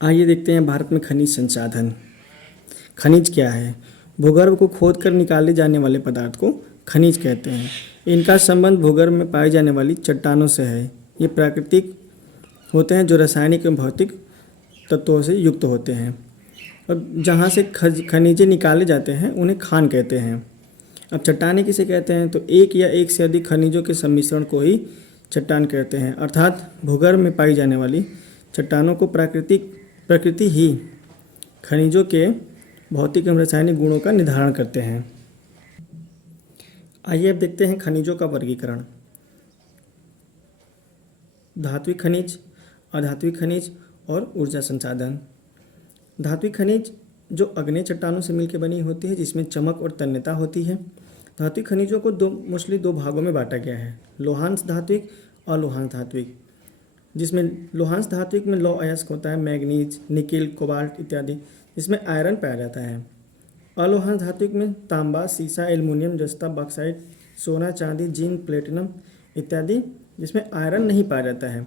आइए देखते हैं भारत में खनिज संसाधन। खनिज क्या है? भूगर्भ को खोद कर निकाले जाने वाले पदार्थ को खनिज कहते हैं। इनका संबंध भूगर्भ में पाई जाने वाली चट्टानों से है। ये प्राकृतिक होते हैं जो रासायनिक एवं भौतिक तत्वों से युक्त होते हैं और जहाँ से खनिजें निकाले जाते हैं उन्हें खान कहते हैं। अब चट्टानें किसे कहते हैं? तो एक या एक से अधिक खनिजों के सम्मिश्रण को ही चट्टान कहते हैं। अर्थात भूगर्भ में पाई जाने वाली चट्टानों को प्रकृति ही खनिजों के भौतिक एवं रासायनिक गुणों का निर्धारण करते हैं। आइए अब देखते हैं खनिजों का वर्गीकरण। धात्विक खनिज, अधात्विक खनिज और ऊर्जा संसाधन। धात्विक खनिज जो अग्नेय चट्टानों से मिलकर बनी होती है, जिसमें चमक और तन्यता होती है। धात्विक खनिजों को मोस्टली दो भागों में बांटा गया है, लोहांश धात्विक और अलोहांश धात्विक। जिसमें लोहांश धात्विक में लौह अयस्क होता है, मैग्नीज, निकेल, कोबाल्ट इत्यादि, जिसमें आयरन पाया जाता है। अलोहांश धात्विक में तांबा, सीसा, एल्युमिनियम, जस्ता, बॉक्साइट, सोना, चांदी, जिंक, प्लेटिनम इत्यादि, जिसमें आयरन नहीं पाया जाता है।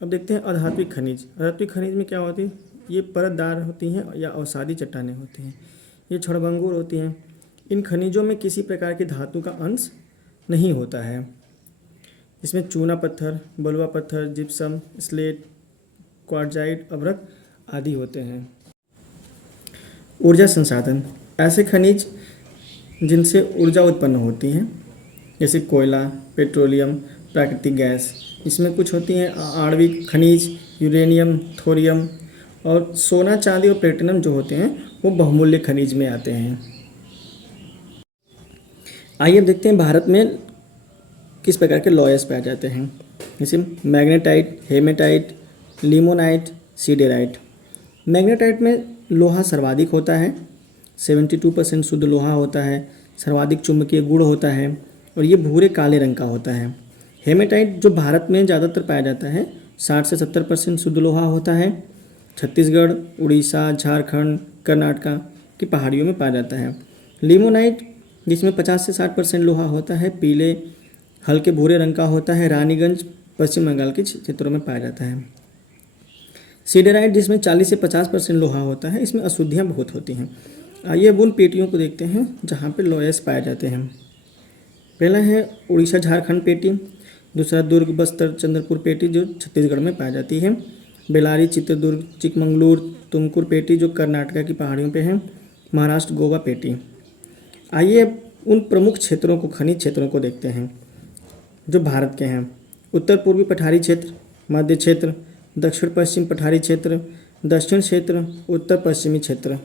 अब देखते हैं अधात्विक खनिज। अधात्विक खनिज में क्या होती है? ये परतदार होती हैं या अवसादी चट्टानें होती हैं। ये क्षणभंगुर होती हैं। इन खनिजों में किसी प्रकार की धातु का अंश नहीं होता है। इसमें चूना पत्थर, बलुआ पत्थर, जिप्सम, स्लेट, क्वार्टजाइट, अभ्रक आदि होते हैं। ऊर्जा संसाधन। ऐसे खनिज जिनसे ऊर्जा उत्पन्न होती है, जैसे कोयला, पेट्रोलियम, प्राकृतिक गैस। इसमें कुछ होती हैं आणविक खनिज, यूरेनियम, थोरियम, और सोना, चांदी और प्लेटिनम जो होते हैं वो बहुमूल्य खनिज में आते हैं। आइए अब देखते हैं भारत में किस प्रकार के लॉयस पाए जाते हैं। जैसे magnetite, hematite, limonite, siderite. Magnetite में लोहा सर्वाधिक होता है, 72% शुद्ध लोहा होता है, सर्वाधिक चुंबकीय गुण होता है और ये भूरे काले रंग का होता है। हेमेटाइट जो भारत में ज़्यादातर पाया जाता है, 60 से 70% शुद्ध लोहा होता है। छत्तीसगढ़, उड़ीसा, झारखंड, कर्नाटक की पहाड़ियों में पाया जाता है। लिमोनाइट जिसमें 50 से 60% लोहा होता है, पीले हल्के भूरे रंग का होता है, रानीगंज पश्चिम बंगाल के क्षेत्रों में पाया जाता है। सीडेराइट जिसमें 40 से 50% लोहा होता है, इसमें अशुद्धियाँ बहुत होती हैं। आइए अब उन पेटियों को देखते हैं जहाँ पे लॉयस पाए जाते हैं। पहला है उड़ीसा झारखंड पेटी, दूसरा दुर्ग बस्तर चंद्रपुर पेटी जो छत्तीसगढ़ में पाई जाती है, बेलारी चित्रदुर्ग चिकमंगलूर तुमकुर पेटी जो कर्नाटक की पहाड़ियों पे है, महाराष्ट्र गोवा पेटी। आइए अब उन प्रमुख क्षेत्रों को, खनिज क्षेत्रों को देखते हैं जो भारत के हैं। उत्तर पूर्वी पठारी क्षेत्र, मध्य क्षेत्र, दक्षिण पश्चिम पठारी क्षेत्र, दक्षिण क्षेत्र, उत्तर पश्चिमी क्षेत्र।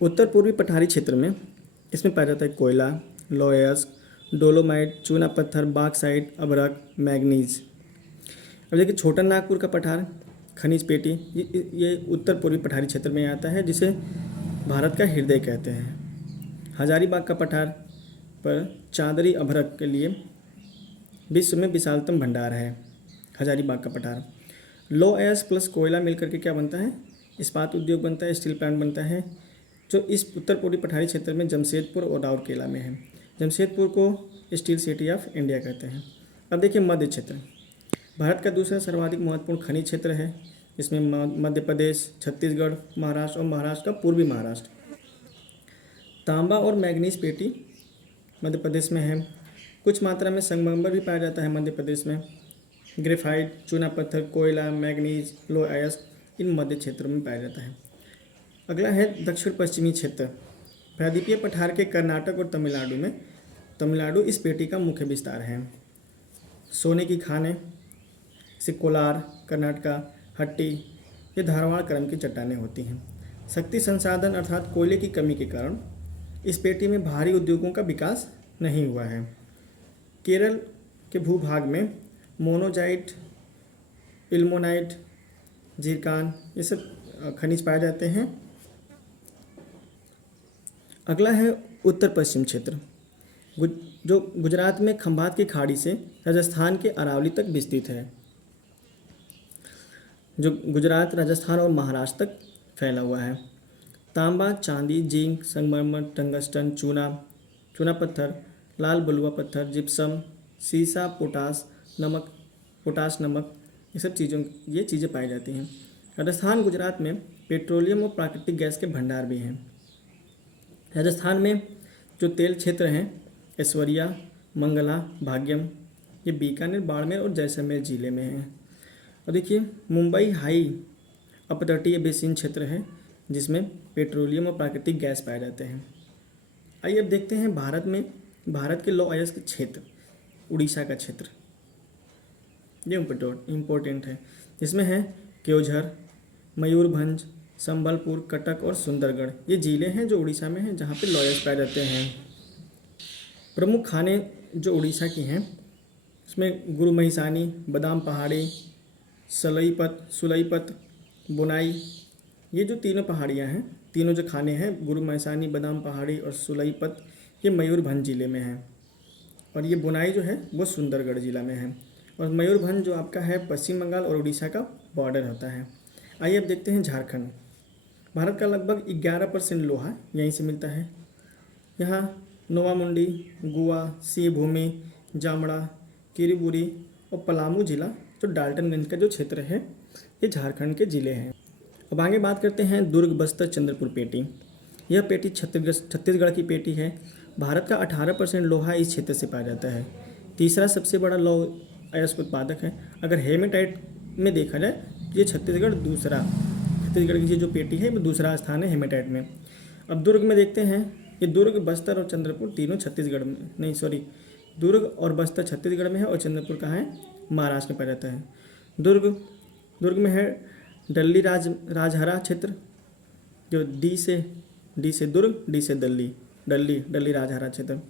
उत्तर पूर्वी पठारी क्षेत्र में इसमें पाया जाता है कोयला, लौह अयस्क, डोलोमाइट, चूना पत्थर, बॉक्साइट, अभ्रक, मैग्नीज। अब देखिए छोटा नागपुर का पठार खनिज पेटी ये उत्तर पूर्वी पठारी क्षेत्र में आता है, जिसे भारत का हृदय कहते हैं। हजारीबाग का पठार पर चांदरी अभ्रक के लिए विश्व में विशालतम भंडार है। हजारीबाग का पठार लौह अयस्क प्लस कोयला मिलकर के क्या बनता है? इस्पात उद्योग बनता है, स्टील प्लांट बनता है, जो इस उत्तर पूर्वी पठारी क्षेत्र में जमशेदपुर और राउरकेला में है। जमशेदपुर को स्टील सिटी ऑफ इंडिया कहते हैं। अब देखिए मध्य क्षेत्र भारत का दूसरा सर्वाधिक महत्वपूर्ण खनिज क्षेत्र है। इसमें मध्य प्रदेश, छत्तीसगढ़, महाराष्ट्र और महाराष्ट्र का पूर्वी महाराष्ट्र। तांबा और मैग्नीज पेटी मध्य प्रदेश में है। कुछ मात्रा में संगमरमर भी पाया जाता है मध्य प्रदेश में। ग्रेफाइट, चूना पत्थर, कोयला, मैग्नीज, लौह अयस्क इन मध्य क्षेत्रों में पाया जाता है। अगला है दक्षिण पश्चिमी क्षेत्र। प्रायद्वीपीय पठार के कर्नाटक और तमिलनाडु में तमिलनाडु इस पेटी का मुख्य विस्तार है। सोने की खानें जैसे कोलार, कर्नाटका, हट्टी ये धारवाड़ क्रम की चट्टानें होती हैं। शक्ति संसाधन अर्थात कोयले की कमी के कारण इस पेटी में भारी उद्योगों का विकास नहीं हुआ है। केरल के भूभाग में मोनोजाइट, इल्मोनाइट, जीरकान ये सब खनिज पाए जाते हैं। अगला है उत्तर पश्चिम क्षेत्र, जो गुजरात में खंभात की खाड़ी से राजस्थान के अरावली तक विस्तृत है, जो गुजरात, राजस्थान और महाराष्ट्र तक फैला हुआ है। तांबा, चांदी, जिंक, संगमरमर, टंगस्टन, चूना पत्थर, लाल बलुआ पत्थर, जिप्सम, सीसा, पोटाश नमक ये सब चीज़ें पाई जाती हैं। राजस्थान गुजरात में पेट्रोलियम और प्राकृतिक गैस के भंडार भी हैं। राजस्थान में जो तेल क्षेत्र हैं ऐश्वर्या, मंगला, भाग्यम, ये बीकानेर, बाड़मेर और जैसलमेर जिले में हैं। और देखिए मुंबई हाई अपतटीय बेसिन क्षेत्र है जिसमें पेट्रोलियम और प्राकृतिक गैस पाए जाते हैं। आइए अब देखते हैं भारत के लौ अयस्क क्षेत्र, उड़ीसा का क्षेत्र, ये इम्पोर्टेंट है। इसमें है केओझर, मयूरभंज, संबलपुर, कटक और सुंदरगढ़, ये जिले हैं जो उड़ीसा में हैं जहाँ पे लौ अयस्क पाए जाते हैं। प्रमुख खाने जो उड़ीसा की हैं इसमें गुरु महिसानी, बादाम पहाड़ी, सुलईपत, बुनाई, ये जो तीनों पहाड़ियाँ हैं, तीनों जो खाने हैं गुरु महिसानी, बादाम पहाड़ी और सुलईपत, ये मयूरभंज जिले में है। और ये बुनाई जो है वो सुंदरगढ़ जिला में है। और मयूरभंज जो आपका है पश्चिम बंगाल और उड़ीसा का बॉर्डर होता है। आइए अब देखते हैं झारखंड। भारत का लगभग 11% लोहा यहीं से मिलता है। यहाँ नोवामुंडी, गुआ, सिंहभूमि, जामड़ा, किरीबुरी और पलामू जिला जो डाल्टनगंज का जो क्षेत्र है ये झारखंड के ज़िले हैं। अब आगे बात करते हैं दुर्ग, बस्तर, चंद्रपुर पेटी। यह पेटी छत्तीसगढ़ की पेटी है। भारत का 18% लोहा इस क्षेत्र से पाया जाता है। तीसरा सबसे बड़ा लौह अयस्क उत्पादक है। अगर हेमेटाइट में देखा जाए तो ये छत्तीसगढ़ की ये जो पेटी है वो दूसरा स्थान है हेमेटाइट में। अब दुर्ग में देखते हैं, ये दुर्ग, बस्तर और चंद्रपुर तीनों छत्तीसगढ़ में, नहीं सॉरी, दुर्ग और बस्तर छत्तीसगढ़ में है और चंद्रपुर कहाँ है, महाराष्ट्र में पाया जाता है। दुर्ग में है डल्ली राजहरा क्षेत्र, जो डी से दुर्ग, डी से डल्ली राजहरा क्षेत्र।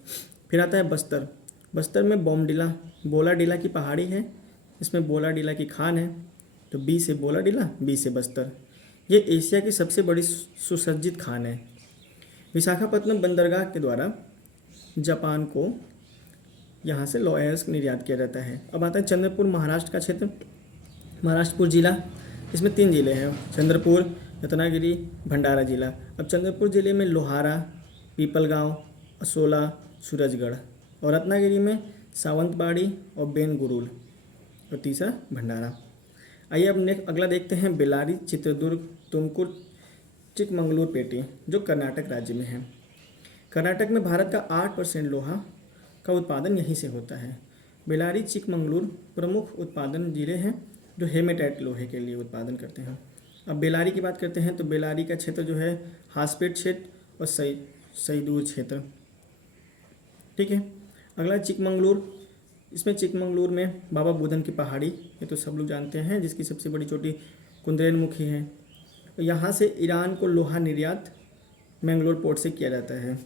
फिर आता है बस्तर में बोलाडीला की पहाड़ी है, इसमें बोलाडीला की खान है, तो बी से बोलाडीला, बी से बस्तर। ये एशिया की सबसे बड़ी सुसज्जित खान है। विशाखापत्तनम बंदरगाह के द्वारा जापान को यहाँ से लौह अयस्क निर्यात किया जाता है। अब आता है चंद्रपुर, महाराष्ट्र का क्षेत्र, महाराष्ट्रपुर जिला। इसमें 3 जिले हैं, चंद्रपुर, रत्नागिरी, भंडारा जिला। अब चंद्रपुर जिले में लोहारा, पीपलगांव, असोला, सूरजगढ़, और रत्नागिरी में सावंतवाड़ी और बेनगुरुल, और तीसरा भंडारा। आइए अब अगला देखते हैं बेल्लारी, चित्रदुर्ग, तुमकुर, चिकमंगलूर पेटी जो कर्नाटक राज्य में है। कर्नाटक में भारत का 8% लोहा का उत्पादन यहीं से होता है। बेल्लारी, चिकमंगलूर प्रमुख उत्पादन जिले हैं जो हेमेटाइट लोहे के लिए उत्पादन करते हैं। अब बेल्लारी की बात करते हैं तो बेल्लारी का क्षेत्र जो है हासपेट क्षेत्र और सईदूर क्षेत्र, ठीक है। अगला चिकमंगलूर, इसमें चिकमंगलूर में बाबा बुदन की पहाड़ी, ये तो सब लोग जानते हैं, जिसकी सबसे बड़ी चोटी कुंद्रेनमुखी है। यहाँ से ईरान को लोहा निर्यात मैंगलोर पोर्ट से किया जाता है।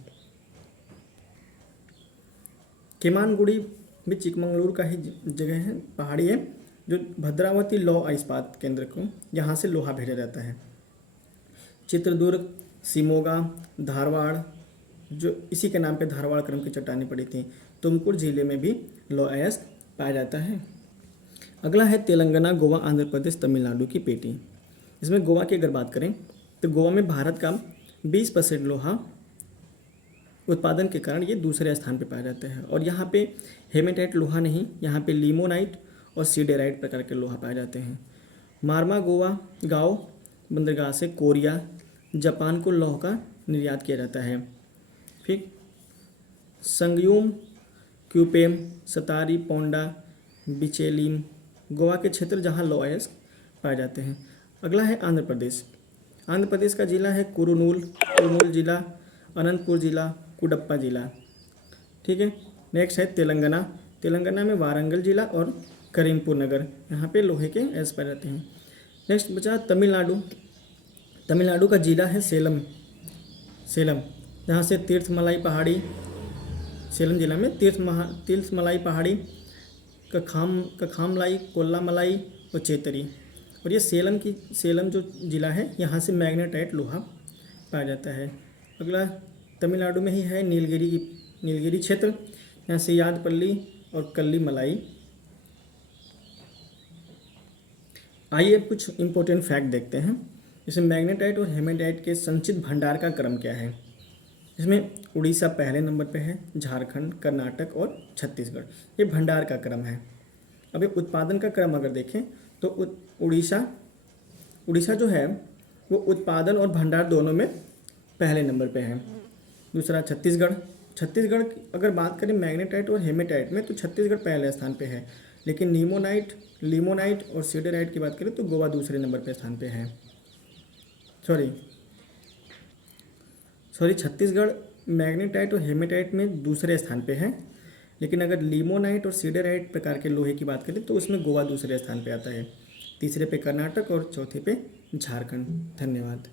केमानगुड़ी भी चिकमंगलूर का ही जगह है, पहाड़ी है, जो भद्रावती लौह इस्पात केंद्र को यहाँ से लोहा भेजा जाता है। चित्रदुर्ग, शिमोगा, धारवाड़, जो इसी के नाम पे धारवाड़ क्रम की चट्टानें पड़ी थी, तुमकुर जिले में भी लौह अयस्क पाया जाता है। अगला है तेलंगाना, गोवा, आंध्र प्रदेश, तमिलनाडु की पेटी। इसमें गोवा की अगर बात करें तो गोवा में भारत का 20% लोहा उत्पादन के कारण ये दूसरे स्थान पर पाया जाता है। और यहाँ पे हेमेटाइट लोहा नहीं, यहाँ पे लिमोनाइट और सीडेराइट प्रकार के लोहा पाए जाते हैं। मारमा गोवा गांव बंदरगाह से कोरिया, जापान को लौह का निर्यात किया जाता है। फिर संगयूम, क्यूपेम, सतारी, पोंडा, बिचेलिम गोवा के क्षेत्र जहाँ लौह अयस्क पाए जाते हैं। अगला है आंध्र प्रदेश। आंध्र प्रदेश का जिला है कुरुनूल जिला, अनंतपुर जिला, कुडप्पा जिला, ठीक है। नेक्स्ट है तेलंगाना में वारंगल जिला और करीमपुर नगर, यहाँ पे लोहे के अयस्क पाए जाते हैं। नेक्स्ट बचा तमिलनाडु का जिला है सेलम, जहाँ से तीर्थमलाई पहाड़ी, सेलम जिला में तीर्थमलाई पहाड़ी, कखामलाई, कोल्लामलाई और चेतरी। और ये सेलम जो जिला है यहाँ से मैग्नेटाइट लोहा पाया जाता है। अगला तमिलनाडु में ही है नीलगिरी क्षेत्र, यहाँ से यादपल्ली और कल्ली मलाई। आइए अब कुछ इम्पोर्टेंट फैक्ट देखते हैं। इसमें मैग्नेटाइट और हेमेटाइट के संचित भंडार का क्रम क्या है। इसमें उड़ीसा पहले नंबर पे है, झारखंड, कर्नाटक और छत्तीसगढ़, ये भंडार का क्रम है। अब ये उत्पादन का क्रम अगर देखें तो उड़ीसा उड़ीसा जो है वो उत्पादन और भंडार दोनों में पहले नंबर पे है। दूसरा छत्तीसगढ़। छत्तीसगढ़ की अगर बात करें मैग्नेटाइट और हेमेटाइट में तो छत्तीसगढ़ पहले स्थान पे है, लेकिन लिमोनाइट और सीडराइट की बात करें तो गोवा दूसरे नंबर पे स्थान पे है। सॉरी छत्तीसगढ़ मैग्नेटाइट और हेमेटाइट में दूसरे स्थान पे है, लेकिन अगर लिमोनाइट और सीडराइट प्रकार के लोहे की बात करें तो उसमें गोवा दूसरे स्थान पे आता है। तीसरे पे कर्नाटक और चौथे पे झारखंड। धन्यवाद।